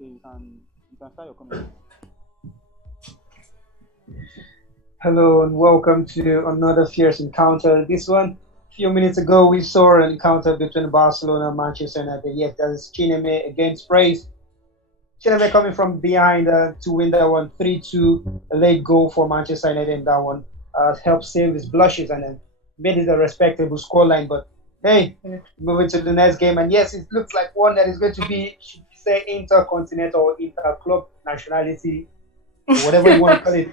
Okay, you can start your comment. Hello and welcome to another fierce encounter. This one, a few minutes ago, we saw an encounter between Barcelona and Manchester United. Yes, that is Chineme against Praise. Chineme coming from behind to win that one 3-2, a late goal for Manchester United in that one. Helped save his blushes and then made it a respectable scoreline. But hey, moving to the next game. And yes, it looks like one that is going to be, should we say, intercontinental or inter-club nationality, whatever you want to call it.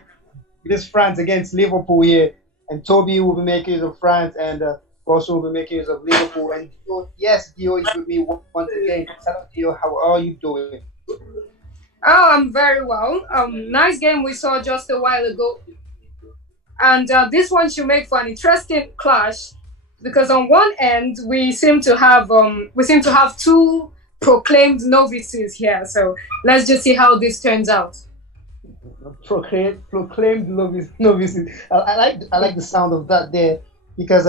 This France against Liverpool here, and Toby will be making use of France, and also will be making use of Liverpool. And yes, Dio is with me once again. Hello, Dio. How are you doing? Oh, I'm very well. Nice game we saw just a while ago, and this one should make for an interesting clash because on one end we seem to have two proclaimed novices here. So let's just see how this turns out. Proclaimed novices. I like the sound of that there because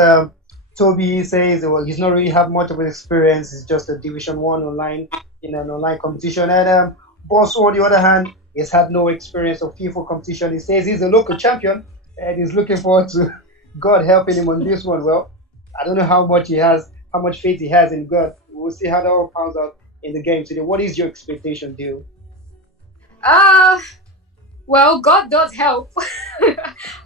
Toby says well he's not really have much of an experience. It's just a Division One online in an online competition, and Bosso on the other hand has had no experience of FIFA competition. He says he's a local champion and he's looking forward to God helping him on this one. Well, I don't know how much faith he has in God. We'll see how that all pans out in the game today. What is your expectation, Dio? Well, God does help,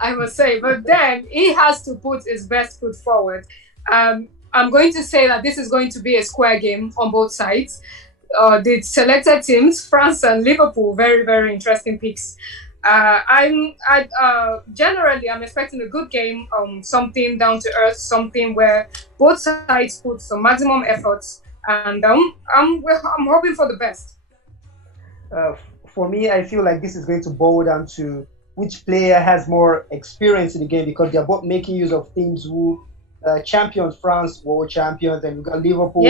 I must say, but then he has to put his best foot forward. I'm going to say that this is going to be a square game on both sides. The selected teams, France and Liverpool, very, very interesting picks. Generally, I'm expecting a good game, something down to earth, something where both sides put some maximum efforts, and I'm hoping for the best. For me, I feel like this is going to boil down to which player has more experience in the game because they're both making use of teams who champions, France, world champions, and we've got Liverpool,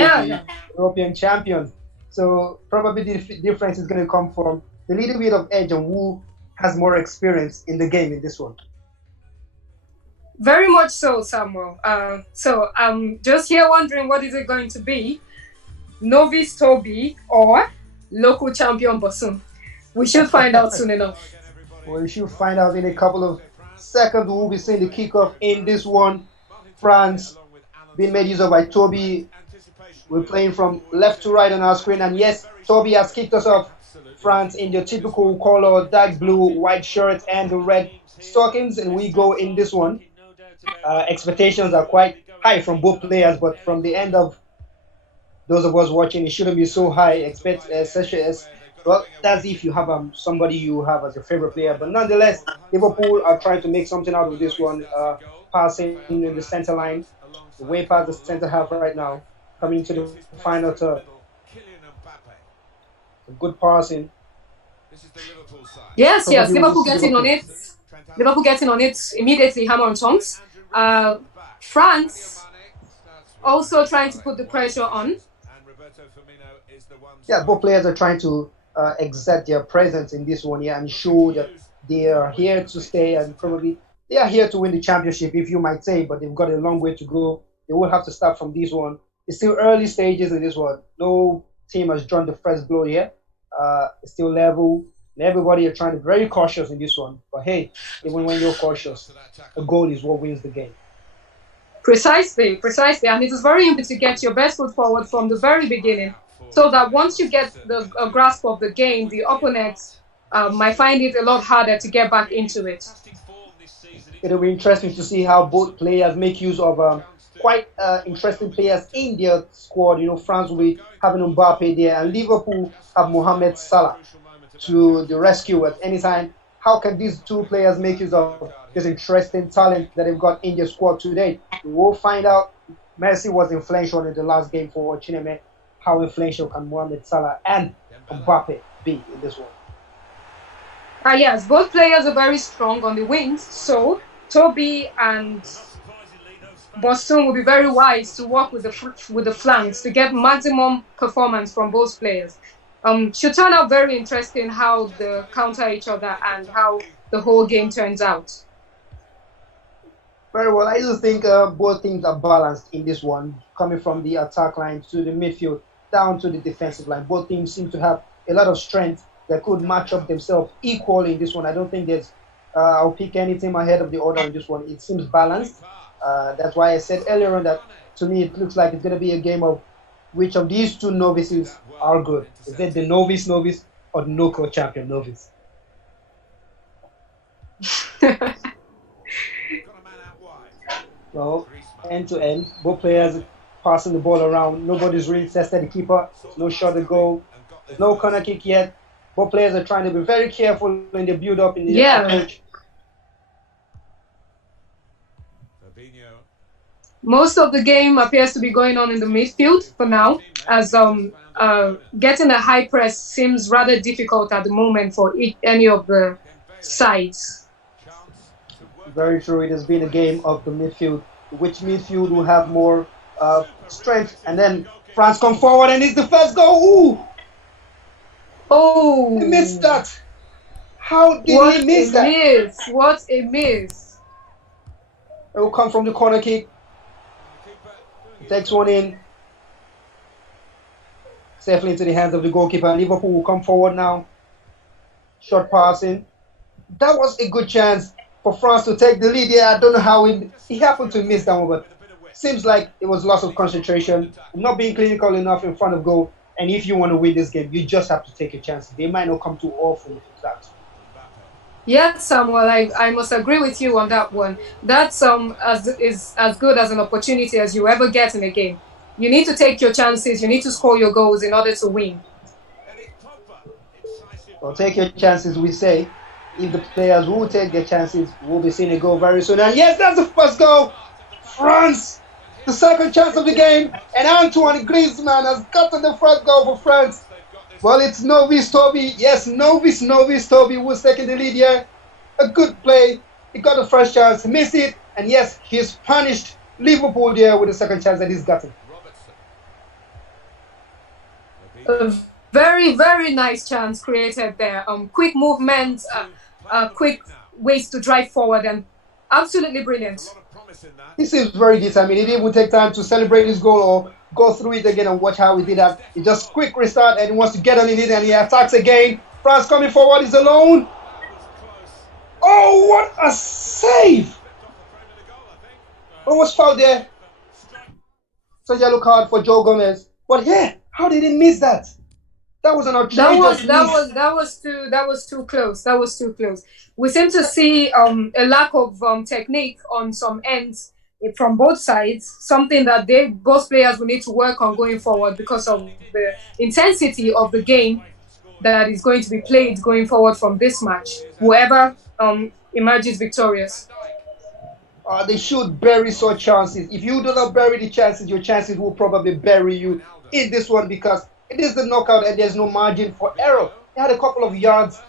European champions. So probably the difference is going to come from the little bit of edge on who has more experience in the game in this one. Very much so, Samuel. So I'm just here wondering what is it going to be? Novice Toby or local champion Bosun? We should find out soon enough. Well, we should find out in a couple of seconds. We'll be seeing the kickoff in this one. France being made use of by Toby. We're playing from left to right on our screen. And yes, Toby has kicked us off. France in their typical color, dark blue, white shirt, and the red stockings. And we go in this one. Expectations are quite high from both players, but from the end of those of us watching, it shouldn't be so high. Expect such as well, that's if you have somebody you have as your favorite player. But nonetheless, Liverpool are trying to make something out of this one. Passing in the center line, way past the center half right now, coming into the final third. Good passing. Yes, Liverpool getting on it. Liverpool getting on it immediately, hammer on tongs. France also trying to put the pressure on. Yeah, both players are trying to exert their presence in this one here and show that they are here to stay and probably they are here to win the championship, if you might say, but they've got a long way to go. They will have to start from this one. It's still early stages in this one. No team has drawn the first blow here. It's still level. And everybody are trying to be very cautious in this one. But hey, even when you're cautious, a goal is what wins the game. Precisely. And it is very important to get your best foot forward from the very beginning, so that once you get a grasp of the game, the opponents might find it a lot harder to get back into it. It'll be interesting to see how both players make use of quite interesting players in their squad. You know, France will be having Mbappe there, and Liverpool have Mohamed Salah to the rescue at any time. How can these two players make use of this interesting talent that they've got in their squad today? We will find out. Messi was influential in the last game for Chineme. How influential can Mohamed Salah and Mbappe be in this one? Yes, both players are very strong on the wings, so Toby and Boston will be very wise to work with the flanks to get maximum performance from both players. Should turn out very interesting how they counter each other and how the whole game turns out. Very well. I do think both teams are balanced in this one, coming from the attack line to the midfield, down to the defensive line. Both teams seem to have a lot of strength that could match up themselves equally in this one. I don't think there's I'll pick any team ahead of the other in this one. It seems balanced. That's why I said earlier on that to me it looks like it's going to be a game of which of these two novices are good. Is it the novice or the no-code champion novice? Well, end to end, both players passing the ball around. Nobody's really tested the keeper. No shot to goal. No corner kick yet. Both players are trying to be very careful in the build-up in the approach. Most of the game appears to be going on in the midfield for now, as getting a high press seems rather difficult at the moment for any of the sides. Very true. It has been a game of the midfield. Which midfield will have more strength? And then France come forward and it's the first goal. Ooh! Oh! He missed that. How did he miss that? What a miss! It will come from the corner kick. Takes one in. Safely into the hands of the goalkeeper. Liverpool will come forward now. Short passing. That was a good chance for France to take the lead. Yeah, I don't know how he happened to miss that one, but seems like it was loss of concentration, not being clinical enough in front of goal. And if you want to win this game, you just have to take a chance. They might not come too often with that. Yeah, Samuel, I must agree with you on that one. That's is as good as an opportunity as you ever get in a game. You need to take your chances. You need to score your goals in order to win. Well, take your chances, we say. If the players will take their chances, we'll be seeing a goal very soon. And yes, that's the first goal. France, the second chance of the game. And Antoine Griezmann has gotten the first goal for France. Well, it's novice Toby. Yes, novice Toby was taking the lead here. A good play. He got the first chance, missed it. And yes, he's punished Liverpool there with the second chance that he's gotten. A very, very nice chance created there. Quick movement, quick ways to drive forward, and absolutely brilliant. He seems very determined. He didn't even take time to celebrate his goal or go through it again and watch how he did that. He just quick restart and he wants to get on it and he attacks again. France coming forward, is alone. Oh, what a save! Almost fouled there. So yellow card for Joe Gomez. But yeah, how did he miss that? That was an outrageous that was too close. That was too close. We seem to see a lack of technique on some ends from both sides, something that both players will need to work on going forward because of the intensity of the game that is going to be played going forward from this match. Whoever emerges victorious. They should bury such chances. If you do not bury the chances, your chances will probably bury you in this one because it is the knockout and there's no margin for error. He had a couple of yards.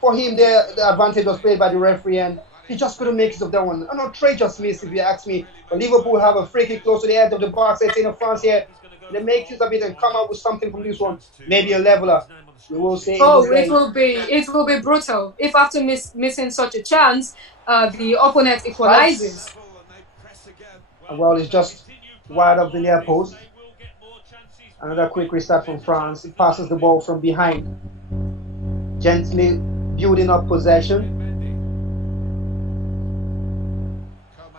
For him there, the advantage was played by the referee and he just couldn't make it of that one. An outrageous miss if you ask me. But Liverpool have a free kick close to the edge of the box. 18 of France here. They make use of it and come out with something from this one. Maybe a leveler. We will say. Oh, it will be brutal. If after missing such a chance, the opponent equalizes. Well, it's just wide of the near post. Another quick restart from France. It passes the ball from behind. Gently building up possession.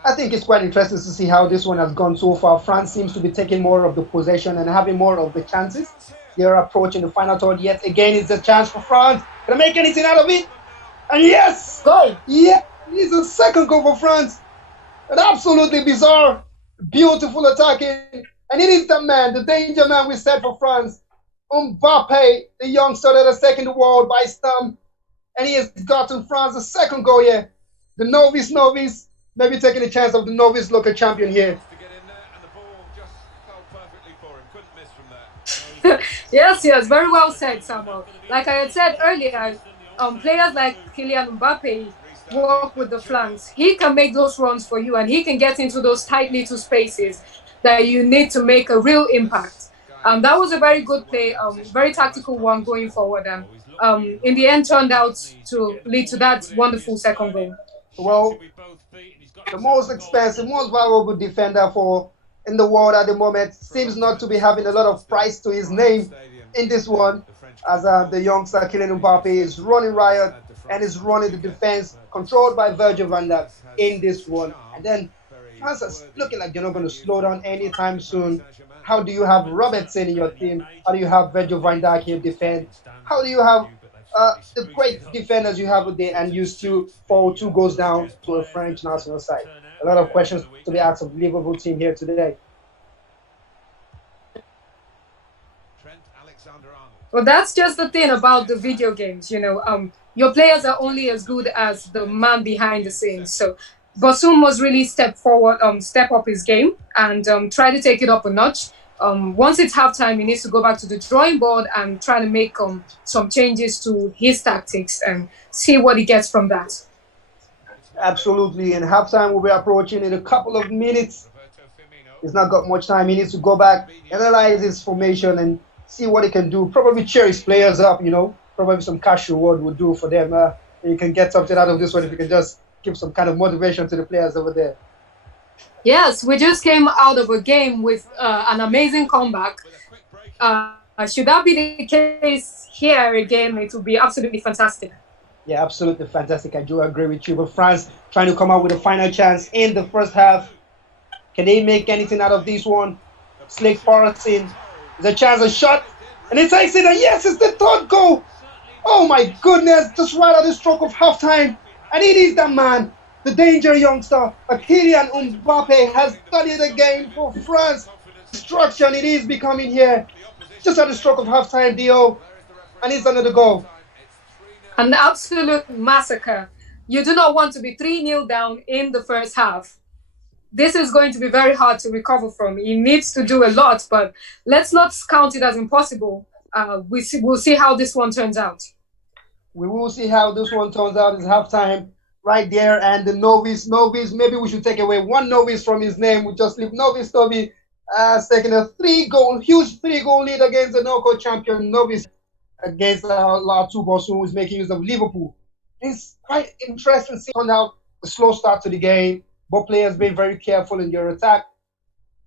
I think it's quite interesting to see how this one has gone so far. France seems to be taking more of the possession and having more of the chances. They're approaching the final third yet again. It's a chance for France. Can I make anything out of it? And yes! Goal! Yeah, it's a second goal for France. And absolutely bizarre. Beautiful attacking. And it is the man, the danger man we said for France. Mbappe, the youngster that has taken the world by storm. And he has gotten France a second goal here. The novice, maybe taking a chance of the novice local champion here. Yes, very well said, Samuel. Like I had said earlier, players like Kylian Mbappe work with the flanks. He can make those runs for you and he can get into those tight little spaces that you need to make a real impact. That was a very good play, very tactical one going forward. And in the end turned out to lead to that wonderful second goal. Well, the most expensive, most valuable defender in the world at the moment seems not to be having a lot of price to his name in this one. as the youngster Kylian Mbappe is running riot and is running the defense controlled by Virgil van Dijk in this one. And then France is looking like they're not going to slow down anytime soon. How do you have Robertson in your team? How do you have Virgil van Dijk here defend? How do you have the great defenders you have today and you still fall 2 goals down to a French national side? A lot of questions to be asked of the Liverpool team here today. Well, that's just the thing about the video games, you know. Your players are only as good as the man behind the scenes. So Bosun must really step up his game and try to take it up a notch. Once it's halftime, he needs to go back to the drawing board and try to make some changes to his tactics and see what he gets from that. Absolutely, and halftime will be approaching in a couple of minutes. He's not got much time. He needs to go back, analyze his formation, and see what he can do. Probably cheer his players up, you know. Probably some cash reward would do for them. You can get something out of this one if you can just give some kind of motivation to the players over there. Yes, we just came out of a game with an amazing comeback. Should that be the case here again, it would be absolutely fantastic. Yeah, absolutely fantastic. I do agree with you. But France trying to come out with a final chance in the first half. Can they make anything out of this one? Slick Forrestin. There's a chance, a shot. And it takes it. And yes, it's the 3rd goal. Oh my goodness. Just right at the stroke of halftime. And it is that man, the danger youngster, Kylian Mbappe, has studied the game for France. Destruction it is becoming here. Just at the stroke of halftime, Dio. And it's another goal. An absolute massacre. You do not want to be 3-0 down in the first half. This is going to be very hard to recover from. He needs to do a lot, but let's not count it as impossible. We'll see how this one turns out. We will see how this one turns out. It's halftime right there. And the novice, maybe we should take away one novice from his name. We just leave novice Toby taking a huge 3-goal lead against the no-code champion novice against Olatubosun, who is making use of Liverpool. It's quite interesting seeing how a slow start to the game. Both players being very careful in their attack.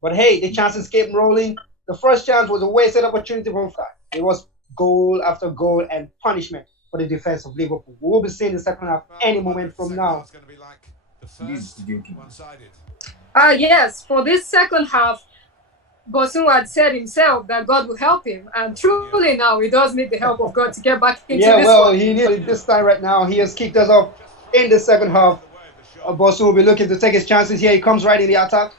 But hey, the chances kept rolling. The first chance was a wasted opportunity for France. It was goal after goal and punishment for the defense of Liverpool. We will be seeing the second half any moment from now. Yes, for this second half, Bosun had said himself that God will help him. And truly now, he does need the help of God to get back into this one. He needs it this time right now. He has kicked us off in the second half. Bosun will be looking to take his chances here. He comes right in the attack.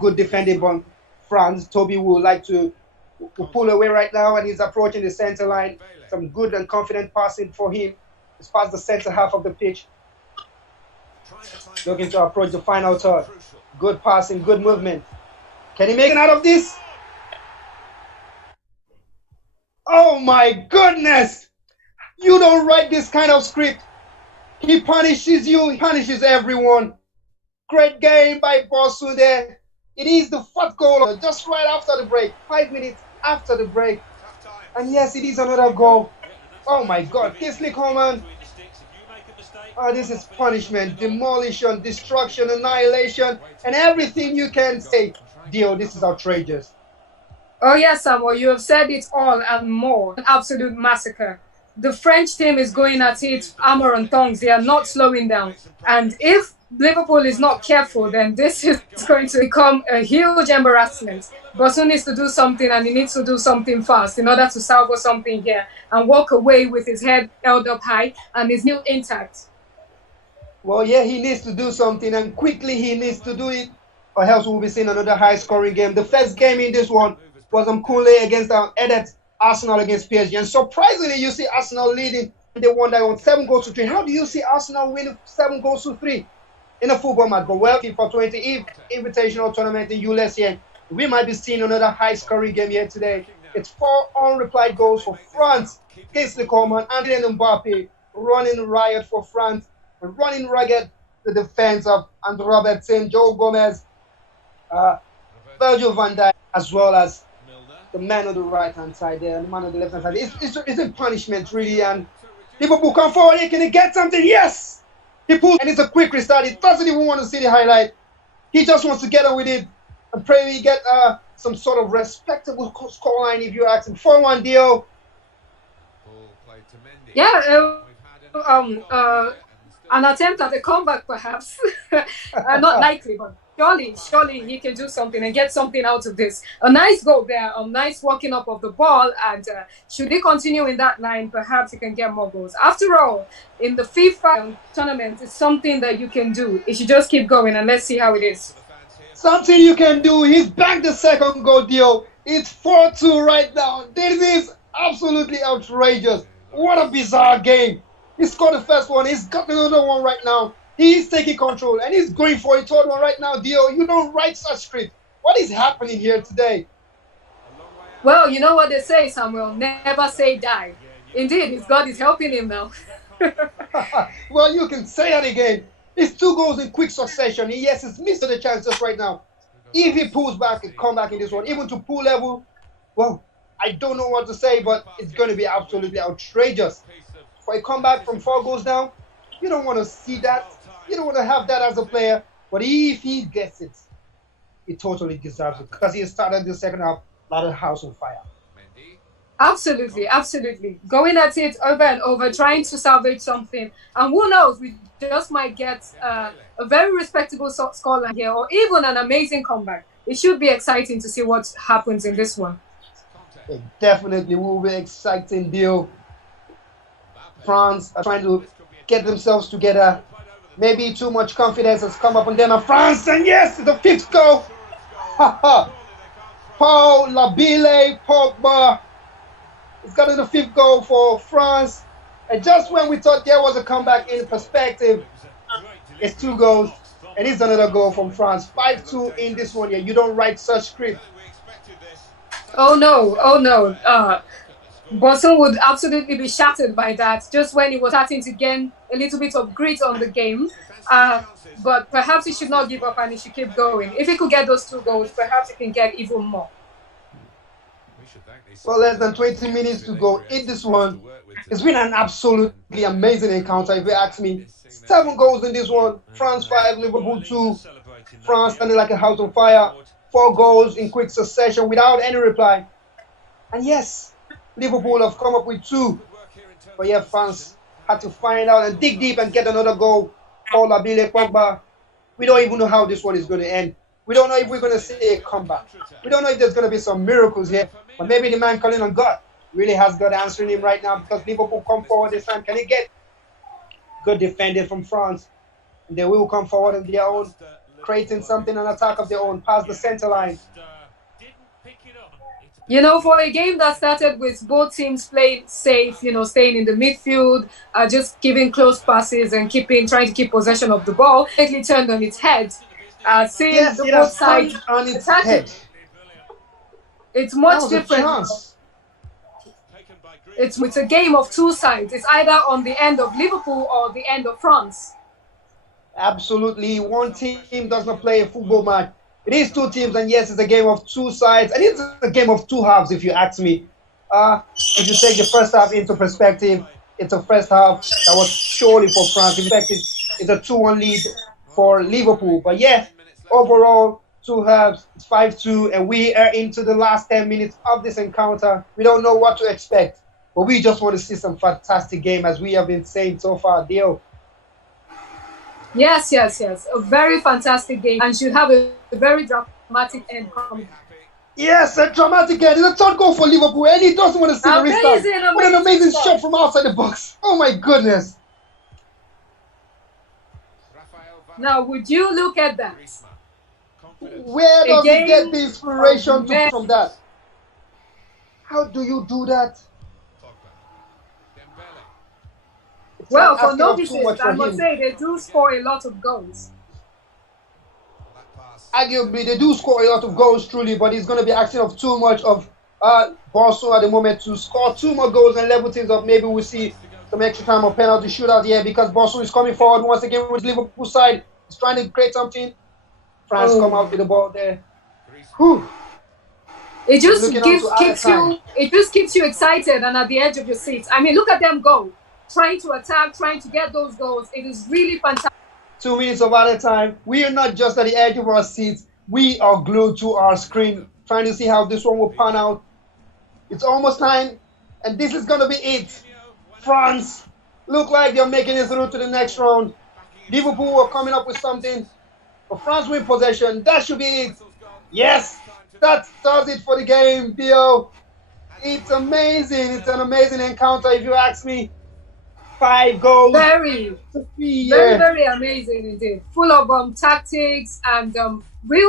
Good defending by France. Toby would like to pull away right now, and he's approaching the center line. Some good and confident passing for him. He's past the center half of the pitch. Looking to approach the final third. Good passing, good movement. Can he make it out of this? Oh my goodness! You don't write this kind of script. He punishes you, he punishes everyone. Great game by Bosun there. It is the 4th goal just right after the break. 5 minutes after the break. And yes, it is another goal. Oh my God, Kingsley Coman. Oh, this is punishment, demolition, destruction, annihilation, and everything you can say. Dio, this is outrageous. Oh yes, Samuel, you have said it all and more. An absolute massacre. The French team is going at it hammer and tongs. They are not slowing down. And if Liverpool is not careful, then this is going to become a huge embarrassment. Bosun needs to do something, and he needs to do something fast in order to salvo something here and walk away with his head held up high and his new intact. Well, yeah, he needs to do something, and quickly he needs to do it, or else we'll be seeing another high-scoring game. The first game in this one was Mkunle against Edet, Arsenal against PSG. And surprisingly, you see Arsenal leading. They won that one 7-3. How do you see Arsenal winning 7-3 in a football match? But well, FIFA 20 invitational tournament in ULES here, we might be seeing another high-scoring game here today. It's 4 unreplied goals for France. Kingsley Coman, Kylian Mbappe running riot for France, running ragged the defense of Andre Robertson, Joe Gomez, Virgil van Dijk, as well as the man on the right-hand side there, and the man on the left-hand side. It's a punishment, really, and Liverpool come forward here. Can he get something? Yes! He pulls, and it's a quick restart. He doesn't even want to see the highlight. He just wants to get on with it and pray we get some sort of respectable scoreline, if you ask him. 4-1 deal. Yeah, an attempt at a comeback, perhaps. Not likely, but surely he can do something and get something out of this. A nice goal there, a nice walking up of the ball, and should he continue in that line, perhaps he can get more goals. After all, in the FIFA tournament, it's something that you can do. It should just keep going, and let's see how it is. Something you can do. He's banked the second goal, Dio. It's 4-2 right now. This is absolutely outrageous. What a bizarre game. He scored the first one. He's got another one right now. He's taking control, and he's going for a third one right now, Dio. You don't write such script. What is happening here today? Well, you know what they say, Samuel. Never say die. Indeed, his God is helping him now. Well, you can say that again. It's 2 goals in quick succession. Yes, he's missed the chances right now. If he pulls back and come back in this one, even to pool level, well, I don't know what to say, but it's going to be absolutely outrageous. For a comeback from 4 goals down, you don't want to see that. You don't want to have that as a player. But if he gets it, he totally deserves it because he started the second half like a house on fire. Absolutely, absolutely. Going at it over and over, trying to salvage something. And who knows, we just might get a very respectable scoreline here, or even an amazing comeback. It should be exciting to see what happens in this one. It definitely will be exciting deal. France are trying to get themselves together. Maybe too much confidence has come up on them. And France, and yes, the 5th goal. Paul Labile Pogba. He's gotten the 5th goal for France. And just when we thought there was a comeback in perspective, it's 2 goals. And it's another goal from France. 5-2 in this one here. You don't write such script. Oh no. Bosun would absolutely be shattered by that, just when he was starting to gain a little bit of grit on the game. But perhaps he should not give up and he should keep going. If he could get those 2 goals, perhaps he can get even more. Well, less than 20 minutes to go in this one. It's been an absolutely amazing encounter, if you ask me. 7 goals in this one. France 5, Liverpool 2. France standing like a house on fire. 4 goals in quick succession without any reply. And yes, Liverpool have come up with 2. But yeah, France had to find out and dig deep and get another goal. Paul Labile Pogba. We don't even know how this one is going to end. We don't know if we're going to see a comeback. We don't know if there's going to be some miracles here. But maybe the man calling on God really has God answering him right now, because Liverpool come forward this time. Can he get good defending from France? And they will come forward on their own, creating something, an attack of their own, past the center line. You know, for a game that started with both teams playing safe, you know, staying in the midfield, just giving close passes and trying to keep possession of the ball, quickly turned on its head. Seeing yes, the both sides on its attacking. head. It's much different. It's a game of 2 sides. It's either on the end of Liverpool or the end of France. Absolutely. One team does not play a football match. It is 2 teams, and yes, it's a game of 2 sides, and it's a game of 2 halves, if you ask me. If you take the first half into perspective, it's a first half that was surely for France. In fact, it's a 2-1 lead for Liverpool. But yeah, overall, 2 halves, it's 5-2, and we are into the last 10 minutes of this encounter. We don't know what to expect, but we just want to see some fantastic game, as we have been saying so far, Dio. Yes. A very fantastic game, and should have a very dramatic end coming. Yes, a dramatic end. It's a 3rd goal for Liverpool, and he doesn't want to see the restart. What an amazing shot from outside the box. Oh my goodness. Now, would you look at that? Where does he get the inspiration from that? How do you do that? Well, for novices, I must say they do score a lot of goals. Arguably, they do score a lot of goals, truly, but he's going to be asking of too much of Barcelona at the moment to score 2 more goals and level things up. Maybe we'll see some extra time or penalty shootout here, because Barcelona is coming forward once again with Liverpool side. He's trying to create something. France come out with the ball there. Whew. It just keeps you excited and at the edge of your seat. I mean, look at them go. Trying to attack, trying to get those goals. It is really fantastic. 2 minutes of added time. We are not just at the edge of our seats. We are glued to our screen, trying to see how this one will pan out. It's almost time, and this is going to be it. France look like they're making it through to the next round. Liverpool are coming up with something. But France win possession. That should be it. Yes, that does it for the game, Theo. It's amazing. It's an amazing encounter, if you ask me. 5 goals. Very, very amazing indeed. Full of tactics and real